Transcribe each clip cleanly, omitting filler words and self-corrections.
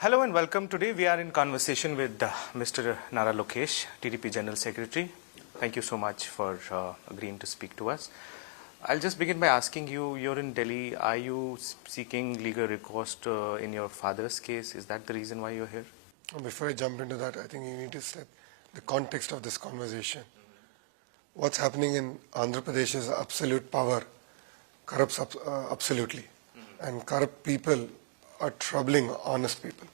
Hello and welcome. Today we are in conversation with Mr. Nara Lokesh, TDP General Secretary. Thank you so much for agreeing to speak to us. I'll just begin by asking you, you're in Delhi. Are you seeking legal recourse in your father's case? Is that the reason why you're here? Before I jump into that, I think you need to set the context of this conversation. What's happening in Andhra Pradesh is absolute power corrupts absolutely. And corrupt people are troubling honest people.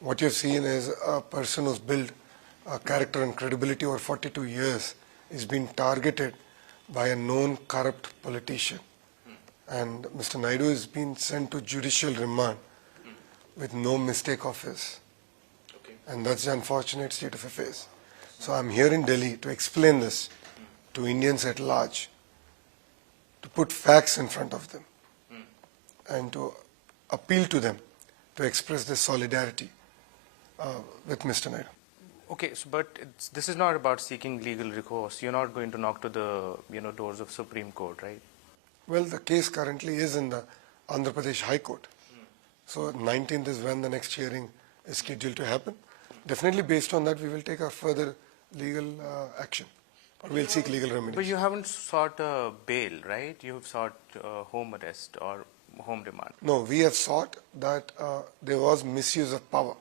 What you've seen is a person who's built a character and credibility over 42 years is being targeted by a known corrupt politician. And Mr. Naidu is being sent to judicial remand with no mistake of his. And that's the unfortunate state of affairs. So I'm here in Delhi to explain this to Indians at large, to put facts in front of them, and to appeal to them to express their solidarity with Mr. Naidu. Okay, so, but this is not about seeking legal recourse. You're not going to knock to the doors of Supreme Court, right? Well, the case currently is in the Andhra Pradesh High Court. So 19th is when the next hearing is scheduled to happen. Definitely based on that, we will take a further legal action, or we'll seek legal remedies. But you haven't sought a bail, right? You've sought home arrest or home remand. No, we have sought that there was misuse of power.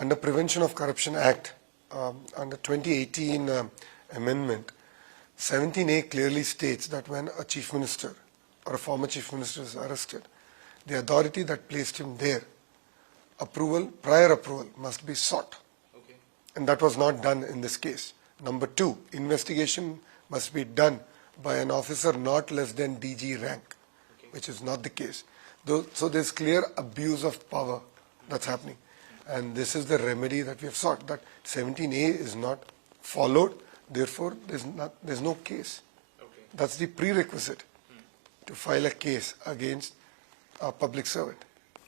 Under Prevention of Corruption Act, under 2018 amendment, 17A clearly states that when a chief minister or a former chief minister is arrested, the authority that placed him there, prior approval must be sought. Okay. And that was not done in this case. Number two, investigation must be done by an officer not less than DG rank, which is not the case. So there's clear abuse of power that's happening. And this is the remedy that we have sought, that 17A is not followed, therefore there's no case. Okay. That's the prerequisite to file a case against a public servant.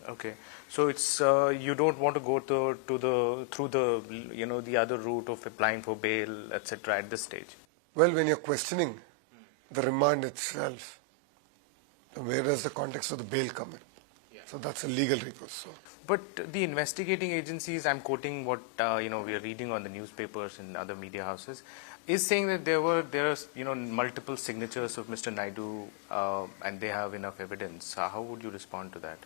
Okay, so it's you don't want to go through the other route of applying for bail, etc. at this stage. Well, when you're questioning the remand itself, where does the context of the bail come in? Yeah. So that's a legal recourse. So. But the investigating agencies, I'm quoting what we are reading on the newspapers and other media houses, is saying that there are multiple signatures of Mr. Naidu and they have enough evidence. How would you respond to that?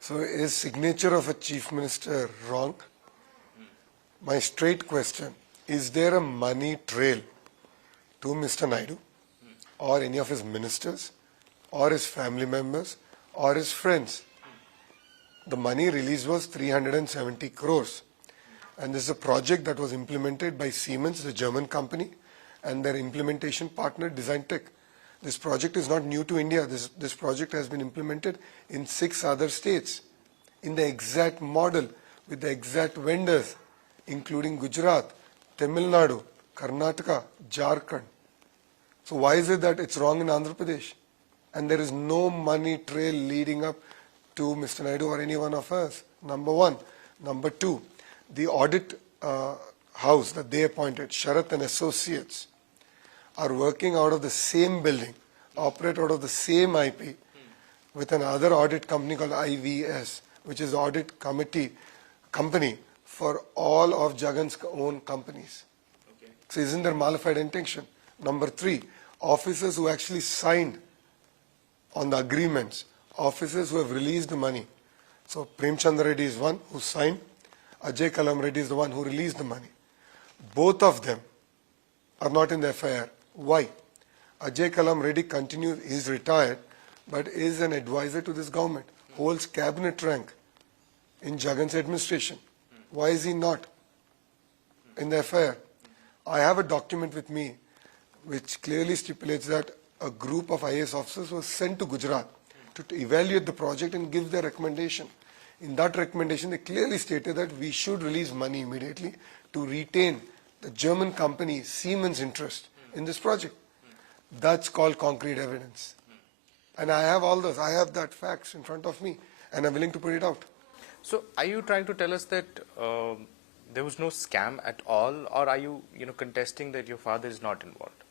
So is signature of a chief minister wrong? My straight question, is there a money trail to Mr. Naidu or any of his ministers or his family members or his friends? The money released was 370 crores. And this is a project that was implemented by Siemens, the German company, and their implementation partner, Design Tech. This project is not new to India. This project has been implemented in 6 other states in the exact model with the exact vendors, including Gujarat, Tamil Nadu, Karnataka, Jharkhand. So why is it that it's wrong in Andhra Pradesh? And there is no money trail leading up to Mr. Naidu or any one of us, number one. Number two, the audit house that they appointed, Sharath and Associates, are working out of the same building, operate out of the same IP with another audit company called IVS, which is the audit company for all of Jagan's own companies. Okay. So isn't there malified intention? Number three, officers who actually signed on the agreements, officers who have released the money. So Prem Chandra Reddy is one who signed, Ajay Kalam Reddy is the one who released the money. Both of them are not in the FIR. Why? Ajay Kalam Reddy continues, he's retired, but is an advisor to this government, holds cabinet rank in Jagan's administration. Why is he not in the FIR? I have a document with me which clearly stipulates that a group of IAS officers was sent to Gujarat to evaluate the project and give their recommendation. In that recommendation, they clearly stated that we should release money immediately to retain the German company Siemens' interest in this project. That's called concrete evidence. And I have all those. I have that facts in front of me, and I'm willing to put it out. So, are you trying to tell us that there was no scam at all, or are you, contesting that your father is not involved?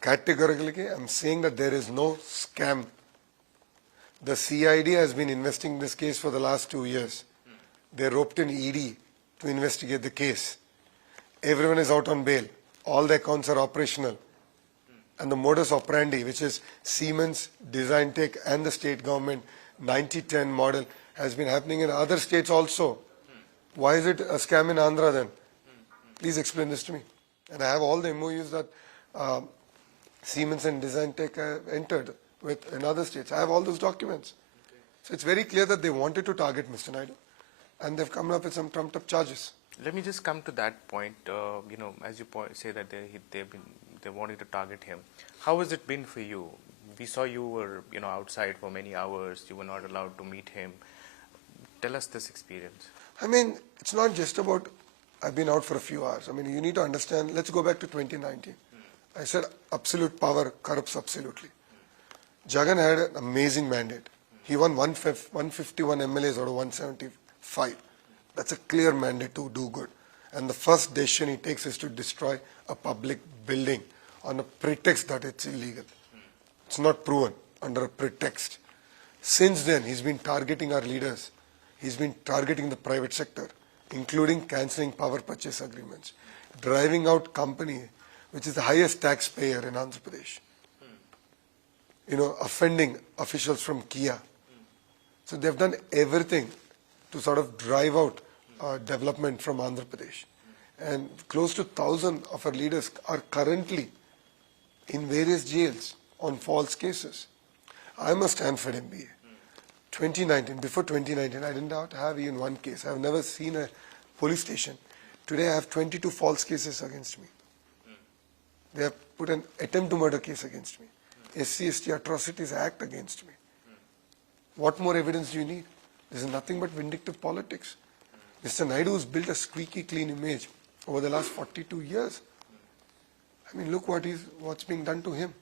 Categorically, I'm saying that there is no scam. The CID has been investigating this case for the last 2 years. They roped in ED to investigate the case. Everyone is out on bail. All the accounts are operational. And the modus operandi, which is Siemens, Design Tech and the state government 90-10 model, has been happening in other states also. Why is it a scam in Andhra then? Please explain this to me. And I have all the MOUs that Siemens and Design Tech have entered with in other states. I have all those documents. So it's very clear that they wanted to target Mr. Naidu, and they've come up with some trumped up charges. Let me just come to that point. As you say that they wanted to target him. How has it been for you? We saw you were outside for many hours. You were not allowed to meet him. Tell us this experience. I mean, it's not just about I've been out for a few hours. I mean, you need to understand. Let's go back to 2019. I said absolute power corrupts absolutely. Jagan had an amazing mandate. He won 151 MLAs out of 175. That's a clear mandate to do good. And the first decision he takes is to destroy a public building on a pretext that it's illegal. It's not proven, under a pretext. Since then, he's been targeting our leaders. He's been targeting the private sector, including cancelling power purchase agreements, driving out company, which is the highest taxpayer in Andhra Pradesh. Offending officials from Kia. So they've done everything to sort of drive out development from Andhra Pradesh. And close to 1,000 of our leaders are currently in various jails on false cases. I must stand for MBA. 2019, before 2019, I didn't have even one case. I've never seen a police station. Today I have 22 false cases against me. They have put an attempt to murder case against me. SC/ST Atrocities Act against me. What more evidence do you need? This is nothing but vindictive politics. Mr. Naidu has built a squeaky clean image over the last 42 years. I mean, look what's being done to him.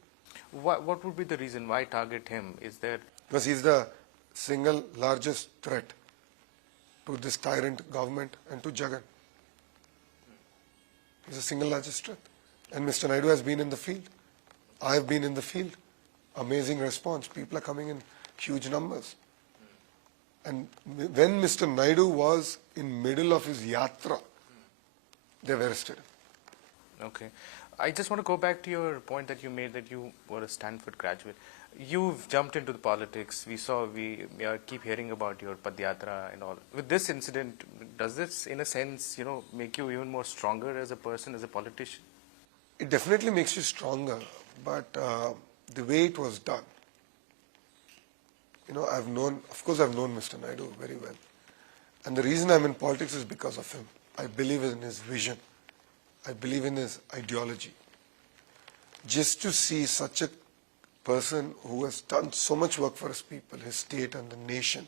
What would be the reason why target him? Is there... Because he's the single largest threat to this tyrant government and to Jagan. He's the single largest threat. And Mr. Naidu has been in the field. I have been in the field. Amazing response. People are coming in huge numbers. And when Mr. Naidu was in middle of his yatra, they've arrested him. Okay. I just want to go back to your point that you made that you were a Stanford graduate. You've jumped into the politics. We keep hearing about your Padyatra and all. With this incident, does this, in a sense, make you even more stronger as a person, as a politician? It definitely makes you stronger, but the way it was done, I've known Mr. Naidu very well. And the reason I'm in politics is because of him. I believe in his vision. I believe in his ideology. Just to see such a person who has done so much work for his people, his state and the nation,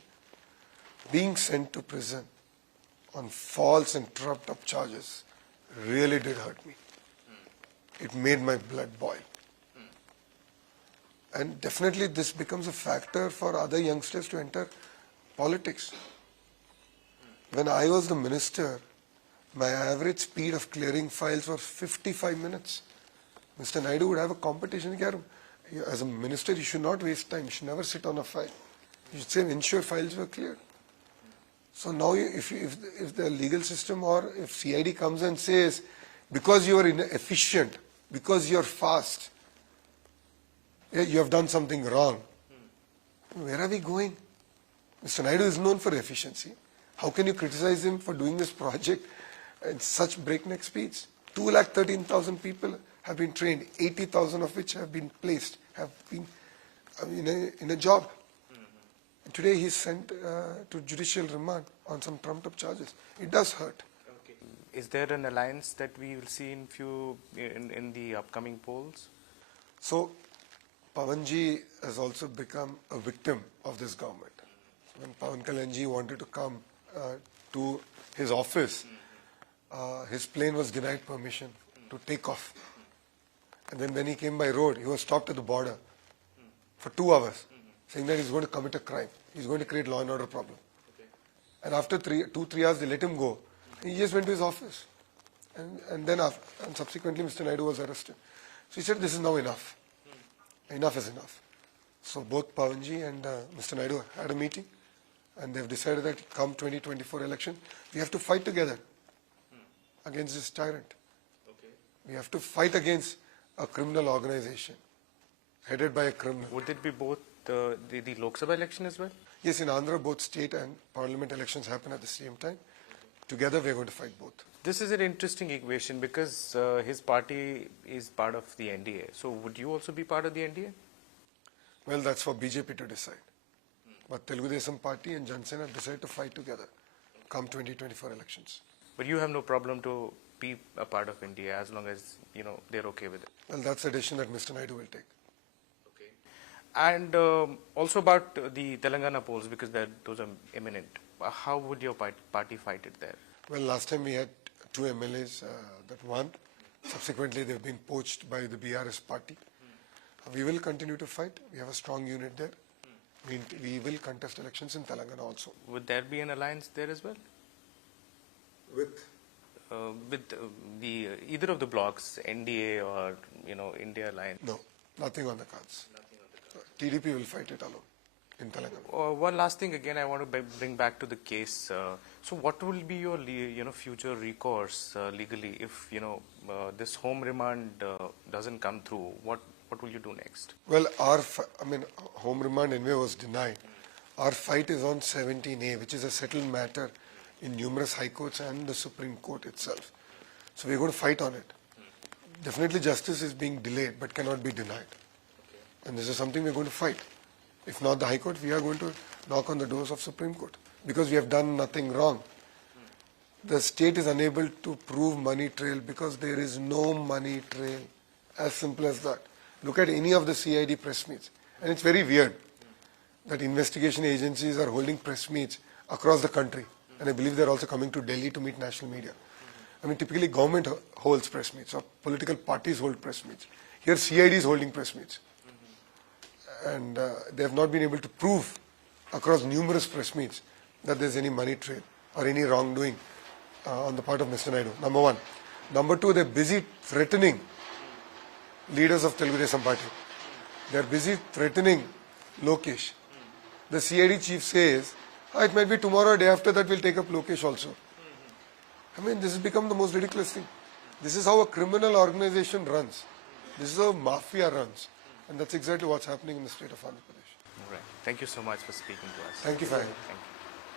being sent to prison on false and trumped up charges really did hurt me. It made my blood boil. And definitely this becomes a factor for other youngsters to enter politics. When I was the minister, my average speed of clearing files was 55 minutes. Mr. Naidu would have a competition. As a minister, you should not waste time. You should never sit on a file. You should say, ensure files were cleared. So now if the legal system or if CID comes and says, because you are inefficient, because you are fast, you have done something wrong. Where are we going? Mr. Naidu is known for efficiency. How can you criticize him for doing this project at such breakneck speeds? 213,000 people have been trained, 80,000 of which have been placed, have been in a job. And today he's sent to judicial remand on some trumped up charges. It does hurt. Okay. Is there an alliance that we will see in the upcoming polls? So Pawanji has also become a victim of this government. When Pawan Kalyanji wanted to come to his office, his plane was denied permission to take off. And then when he came by road, he was stopped at the border for 2 hours, saying that he's going to commit a crime. He's going to create law and order problem. Okay. And after 2-3 hours, they let him go. He just went to his office. And then subsequently, Mr. Naidu was arrested. So he said, this is now enough. Enough is enough. So both Pawanji and Mr. Naidu had a meeting, and they've decided that come 2024 election, we have to fight together against this tyrant. Okay. We have to fight against a criminal organization headed by a criminal. Would it be both the Lok Sabha election as well? Yes, in Andhra, both state and parliament elections happen at the same time. Together, we're going to fight both. This is an interesting equation because his party is part of the NDA. So would you also be part of the NDA? Well, that's for BJP to decide. But Telugu Desam Party and Jansena have decided to fight together come 2024 elections. But you have no problem to be a part of India as long as, they're okay with it. Well, that's a decision that Mr. Naidu will take. Okay. And also about the Telangana polls, because those are imminent. How would your party fight it there? Well, last time we had 2 MLAs that won. Subsequently, they've been poached by the BRS party. We will continue to fight. We have a strong unit there. We will contest elections in Telangana also. Would there be an alliance there as well? With the either of the blocks, NDA or India Alliance? No, nothing on the cards. TDP will fight it alone in Telangana. One last thing again, I want to bring back to the case. So, what will be your future recourse legally if this home remand doesn't come through? What will you do next? Well, home remand anyway was denied. Our fight is on 17A, which is a settled matter in numerous high courts and the Supreme Court itself. So we're going to fight on it. Definitely justice is being delayed but cannot be denied. And this is something we're going to fight. If not the High Court, we are going to knock on the doors of Supreme Court because we have done nothing wrong. The state is unable to prove money trail because there is no money trail. As simple as that. Look at any of the CID press meets. And it's very weird that investigation agencies are holding press meets across the country. And I believe they're also coming to Delhi to meet national media. Typically government holds press meets or political parties hold press meets. Here CID is holding press meets. And they have not been able to prove across numerous press meets that there's any money trail or any wrongdoing on the part of Mr. Naidu, number one. Number two, they're busy threatening leaders of Telugu Desam Party. They're busy threatening Lokesh. The CID chief says, it might be tomorrow or day after that we'll take up Lokesh also. This has become the most ridiculous thing. This is how a criminal organization runs. This is how mafia runs. And that's exactly what's happening in the state of Andhra Pradesh. All right. Thank you so much for speaking to us. Thank you for having me. Thank you.